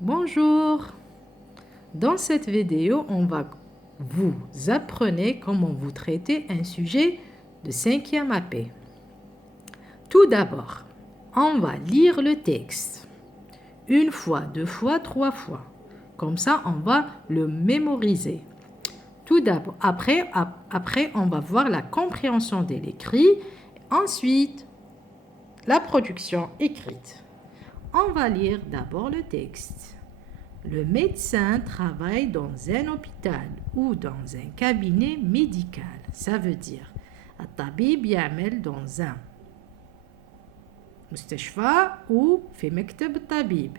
Bonjour. Dans cette vidéo, vous apprenez comment vous traitez un sujet de 5e AP. Tout d'abord, on va lire le texte. Une fois, deux fois, trois fois. Comme ça, on va le mémoriser. Tout d'abord, après, on va voir la compréhension de l'écrit. Ensuite, la production écrite. On va lire d'abord le texte. Le médecin travaille dans un hôpital ou dans un cabinet médical. Ça veut dire, الطبيب يعمل dans un مستشفى ou في مكتب الطبيب.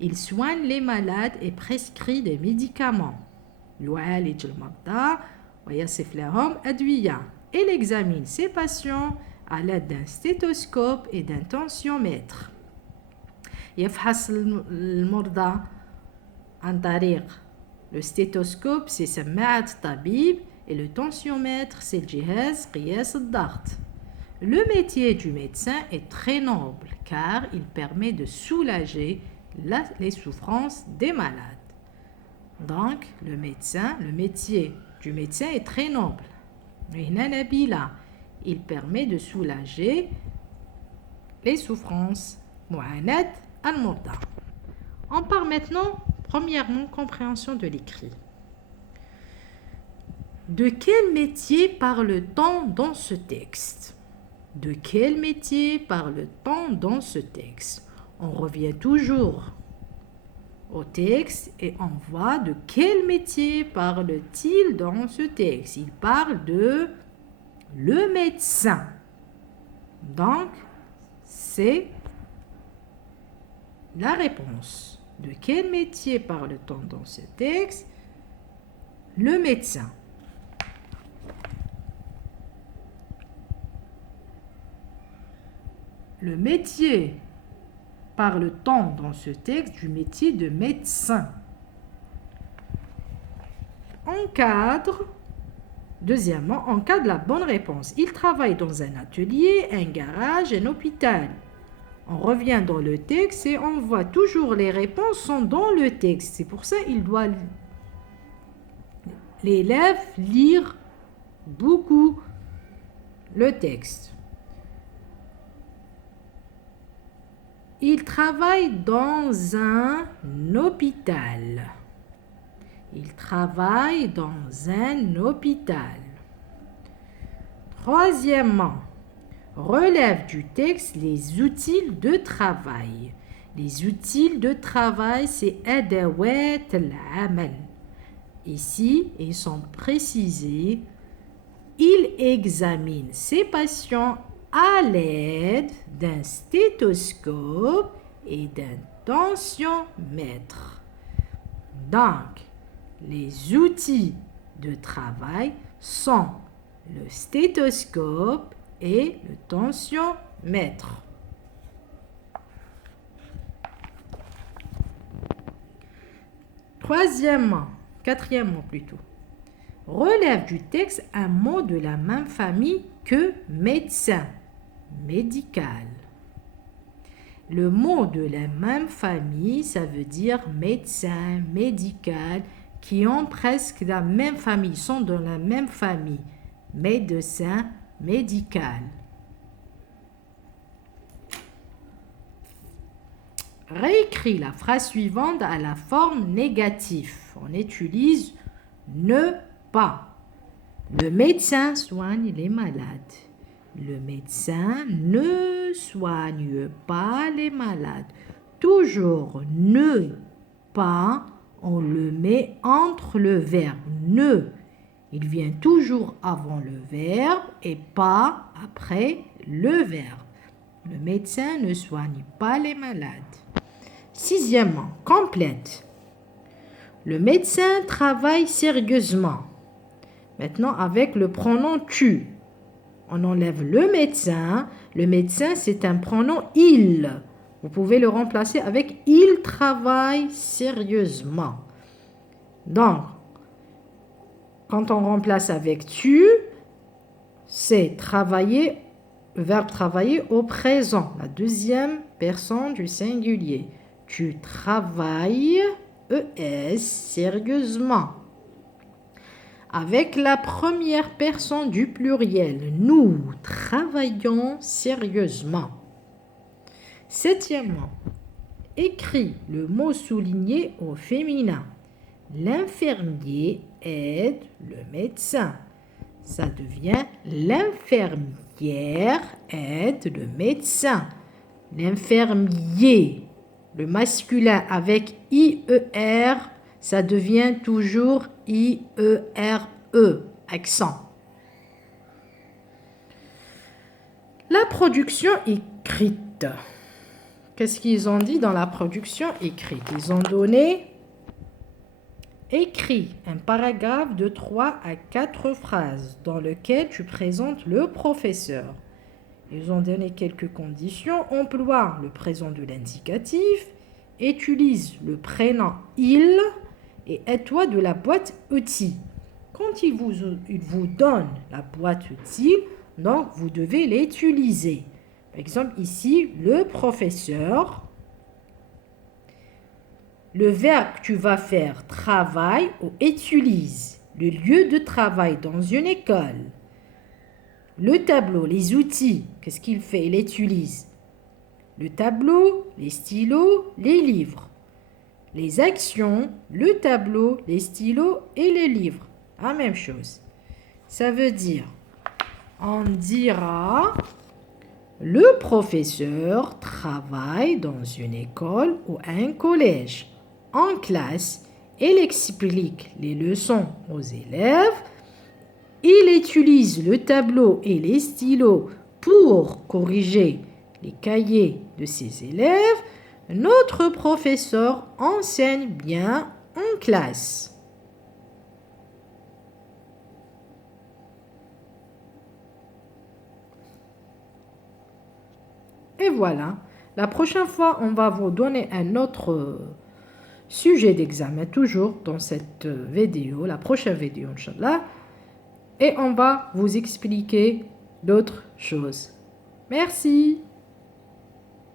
Il soigne les malades et prescrit des médicaments. يعالج المرضى ويصف لهم أدوية. Il examine ses patients à l'aide d'un stéthoscope et d'un tensiomètre. يفحص المرضى عن طريق le stéthoscope, c'est سماعة الطبيب et le tensiomètre, c'est الجهاز قياس الضغط. Le métier du médecin est très noble car il permet de soulager les souffrances des malades. Donc, le métier du médecin est très noble. Il permet de soulager les souffrances. معاناة المرضى. On part maintenant, premièrement, compréhension de l'écrit. De quel métier parle-t-on dans ce texte? De quel métier parle-t-on dans ce texte? On revient toujours au texte et on voit de quel métier parle-t-il dans ce texte. Il parle de le médecin. Donc, c'est la réponse. De quel métier parle-t-on dans ce texte? Le médecin. Le métier parle-t-on dans ce texte du métier de médecin? Deuxièmement, encadre la bonne réponse. Il travaille dans un atelier, un garage, un hôpital. On revient dans le texte et on voit toujours les réponses sont dans le texte. C'est pour ça qu'il doit l'élève lire beaucoup le texte. Il travaille dans un hôpital. Il travaille dans un hôpital. Troisièmement, relève du texte les outils de travail. Les outils de travail, c'est أدوات العمل. Ici, ils sont précisés. Il examine ses patients à l'aide d'un stéthoscope et d'un tensiomètre. Donc, les outils de travail sont le stéthoscope et le tensiomètre. Quatrièmement plutôt, relève du texte un mot de la même famille que médecin, médical. Le mot de la même famille, ça veut dire médecin, médical, qui ont presque la même famille, sont dans la même famille. Médecin, médical. Réécris la phrase suivante à la forme négative. On utilise ne pas. Le médecin soigne les malades. Le médecin ne soigne pas les malades. Toujours ne pas, on le met entre le verbe ne. Il vient toujours avant le verbe et pas après le verbe. Le médecin ne soigne pas les malades. Sixièmement, complète. Le médecin travaille sérieusement. Maintenant, avec le pronom tu. On enlève le médecin. Le médecin, c'est un pronom il. Vous pouvez le remplacer avec il travaille sérieusement. Donc, quand on remplace avec tu, c'est travailler, verbe travailler au présent, la deuxième personne du singulier. Tu travailles, ES, sérieusement. Avec la première personne du pluriel, nous travaillons sérieusement. Septièmement, écris le mot souligné au féminin. L'infirmier aide le médecin. Ça devient l'infirmière aide le médecin. L'infirmier, le masculin avec IER, ça devient toujours IERE, accent. La production écrite. Qu'est-ce qu'ils ont dit dans la production écrite? Ils ont donné écrit un paragraphe de 3 à 4 phrases dans lequel tu présentes le professeur. Ils ont donné quelques conditions. Emploie le présent de l'indicatif, utilise le prénom il et aide-toi de la boîte outils. Quand il vous donne la boîte outils, donc vous devez l'utiliser. Par exemple, ici, le professeur, le verbe que tu vas faire, travaille ou utilise. Le lieu de travail dans une école. Le tableau, les outils, qu'est-ce qu'il fait? Il utilise le tableau, les stylos, les livres. Les actions, le tableau, les stylos et les livres. La même chose. Ça veut dire, on dira, le professeur travaille dans une école ou un collège. En classe, il explique les leçons aux élèves. Il utilise le tableau et les stylos pour corriger les cahiers de ses élèves. Notre professeur enseigne bien en classe. Et voilà, la prochaine fois, on va vous donner un autre sujet d'examen, toujours dans cette vidéo, la prochaine vidéo, Inch'Allah. Et on va vous expliquer d'autres choses. Merci.